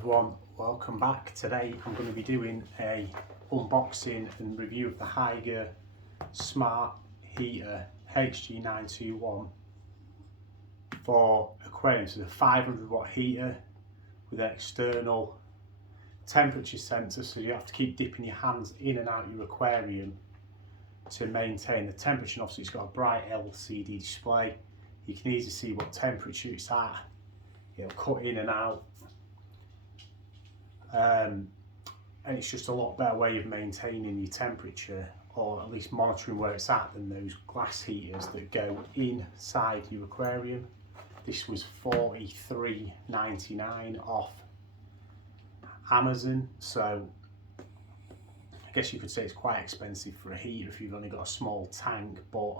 Everyone, welcome back. Today I'm going to be doing a unboxing and review of the HYGGER Smart Heater HG921 for Aquarium. So the 500 watt heater with an external temperature sensor, so you have to keep dipping your hands in and out of your aquarium to maintain the temperature. And obviously it's got a bright LCD display. You can easily see what temperature it's at. It'll cut in and out. And it's just a lot better way of maintaining your temperature, or at least monitoring where it's at, than those glass heaters that go inside your aquarium. This was $43.99 off Amazon, so I guess you could say it's quite expensive for a heater if you've only got a small tank, but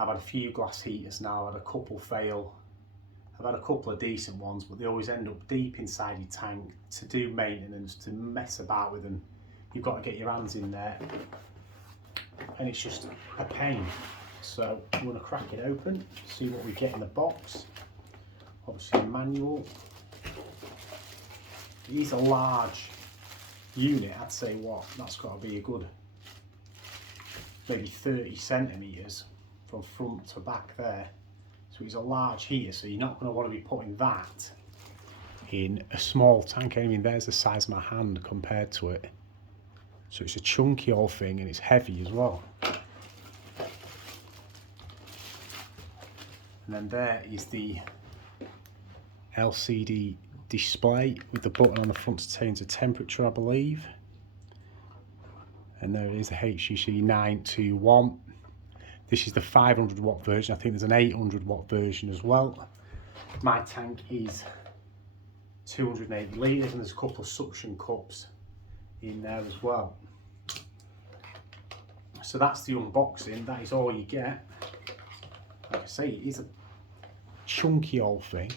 I've had a few glass heaters now. I've had a couple fail. I've had a couple of decent ones, but they always end up deep inside your tank. To do maintenance, to mess about with them, you've got to get your hands in there, and it's just a pain. So I'm going to crack it open, see what we get in the box. Obviously a manual. It is a large unit. I'd say that's got to be a good maybe 30 centimetres from front to back there. So it's a large heater, so you're not going to want to be putting that in a small tank. I mean, there's the size of my hand compared to it. So it's a chunky old thing, and it's heavy as well. And then there is the LCD display with the button on the front to change the temperature, I believe. And there it is, the HG921. This is the 500 watt version. I think there's an 800 watt version as well. My tank is 280 litres, and there's a couple of suction cups in there as well. So that's the unboxing. That is all you get. Like I say, it is a chunky old thing.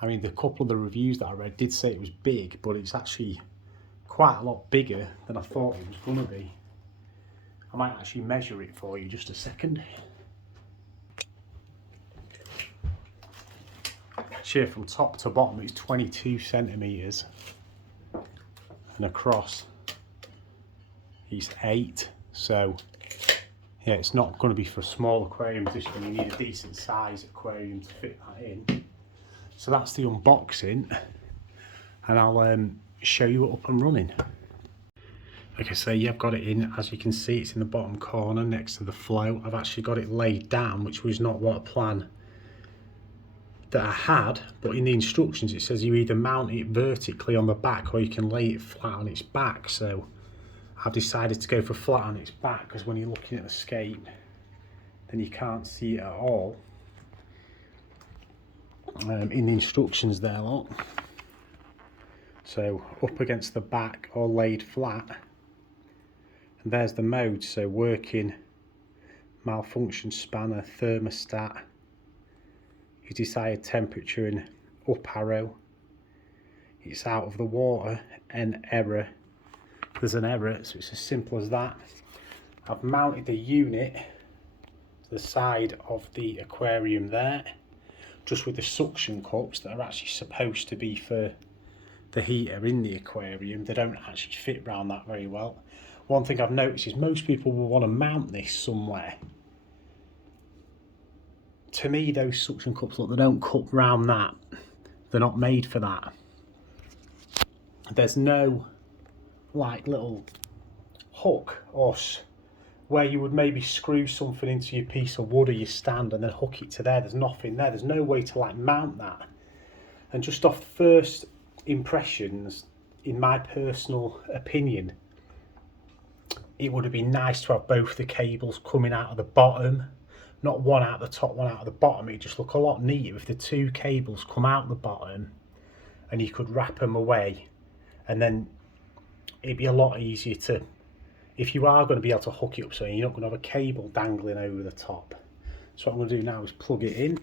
I mean, the couple of the reviews that I read did say it was big, but it's actually quite a lot bigger than I thought it was going to be. I might actually measure it for you, just a second. Here from top to bottom it's 22 centimetres, and across it's 8. So yeah, it's not going to be for a small aquarium position. You need a decent size aquarium to fit that in. So that's the unboxing, and I'll show you it up and running. Like I say, you've got it in. As you can see, it's in the bottom corner next to the flow. I've actually got it laid down, which was not what a plan that I had, but in the instructions it says you either mount it vertically on the back or you can lay it flat on its back. So I've decided to go for flat on its back, because when you're looking at the scape then you can't see it at all. In the instructions there, look. So up against the back or laid flat. And there's the mode, so working, malfunction spanner, thermostat, your desired temperature, and up arrow. It's out of the water, and error. There's an error, so it's as simple as that. I've mounted the unit to the side of the aquarium there, just with the suction cups that are actually supposed to be for the heater in the aquarium. They don't actually fit around that very well. One thing I've noticed is most people will want to mount this somewhere. To me, those suction cups, look, they don't cut round that. They're not made for that. There's no like little hook or where you would maybe screw something into your piece of wood or your stand and then hook it to there. There's nothing there. There's no way to like mount that. And just off first impressions, in my personal opinion, it would have been nice to have both the cables coming out of the bottom, not one out the top, one out of the bottom. It'd just look a lot neater if the two cables come out the bottom and you could wrap them away, and then it'd be a lot easier to, if you are going to be able to hook it up, so you're not going to have a cable dangling over the top. So what I'm going to do now is plug it in.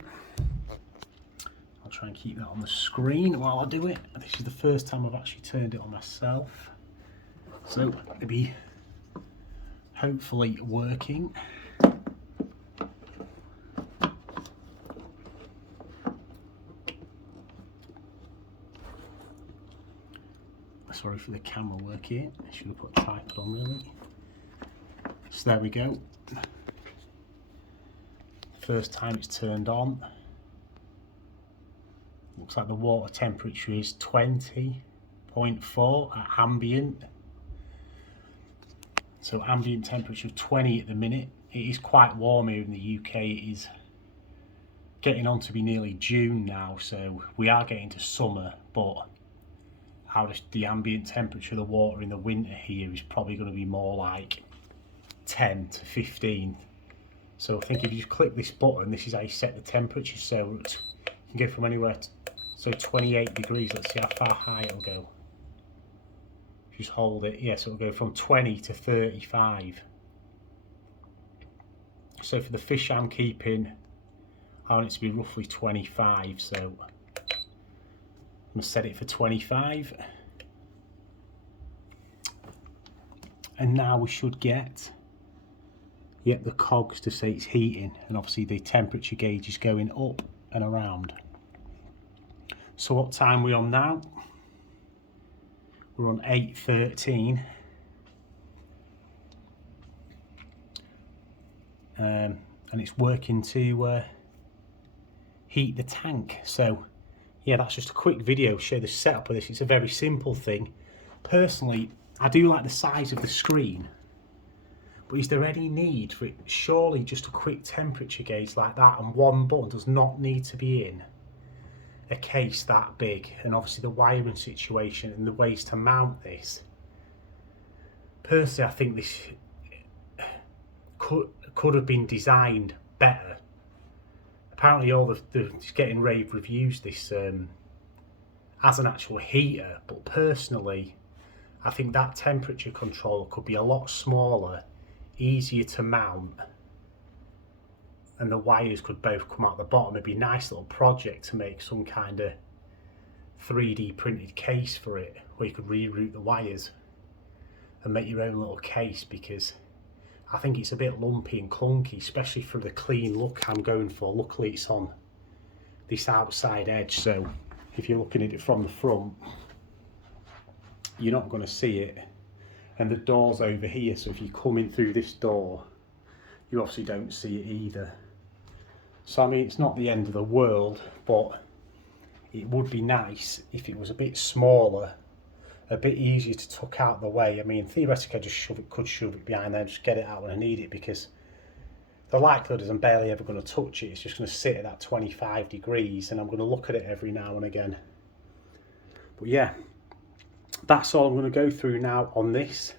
I'll try and keep that on the screen while I do it. This is the first time I've actually turned it on myself, so it'll be hopefully working. sorry for the camera work here. I should have put a tripod on really. So there we go. First time it's turned on. Looks like the water temperature is 20.4 at ambient. So ambient temperature of 20 at the minute. It is quite warm here in the UK. It is getting on to be nearly June now, so we are getting to summer, but the ambient temperature of the water in the winter here is probably going to be more like 10 to 15. So I think if you just click this button, this is how you set the temperature, so you can go from anywhere to, so 28 degrees. Let's see how far high it'll go. Just hold it, yes, it'll go from 20 to 35. So for the fish I'm keeping, I want it to be roughly 25, so I'm going to set it for 25. And now we should get, yep, the cogs to say it's heating, and obviously the temperature gauge is going up and around. So what time are we on now? We're on 8:13. And it's working to heat the tank. So yeah, that's just a quick video to show the setup of this. It's a very simple thing. Personally, I do like the size of the screen, but is there any need for it? Surely just a quick temperature gauge like that and one button does not need to be in a case that big. And obviously the wiring situation and the ways to mount this, personally I think this could have been designed better. Apparently all it's getting rave reviews this as an actual heater, but personally I think that temperature controller could be a lot smaller, easier to mount, and the wires could both come out the bottom. It'd be a nice little project to make some kind of 3D printed case for it, where you could reroute the wires and make your own little case, because I think it's a bit lumpy and clunky, especially for the clean look I'm going for. Luckily it's on this outside edge, so if you're looking at it from the front, you're not going to see it. And the door's over here, so if you come in through this door, you obviously don't see it either. So I mean, it's not the end of the world, but it would be nice if it was a bit smaller, a bit easier to tuck out the way. I mean, theoretically I just could shove it behind there and just get it out when I need it, because the likelihood is I'm barely ever going to touch it. It's just going to sit at that 25 degrees and I'm going to look at it every now and again. But yeah, that's all I'm going to go through now on this.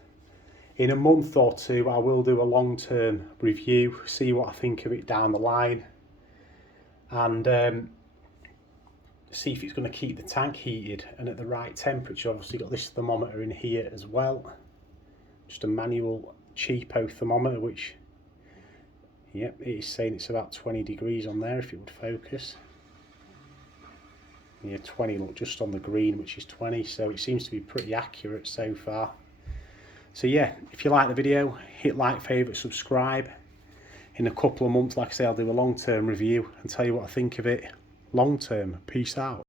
In a month or two I will do a long-term review, see what I think of it down the line, and see if it's going to keep the tank heated and at the right temperature. Obviously got this thermometer in here as well, just a manual cheapo thermometer, which, yep, it is saying it's about 20 degrees on there if it would focus. Yeah, 20, look, just on the green, which is 20, so it seems to be pretty accurate so far. So yeah, if you like the video, hit like, favourite, subscribe. In a couple of months, like I say, I'll do a long-term review and tell you what I think of it long-term. Peace out.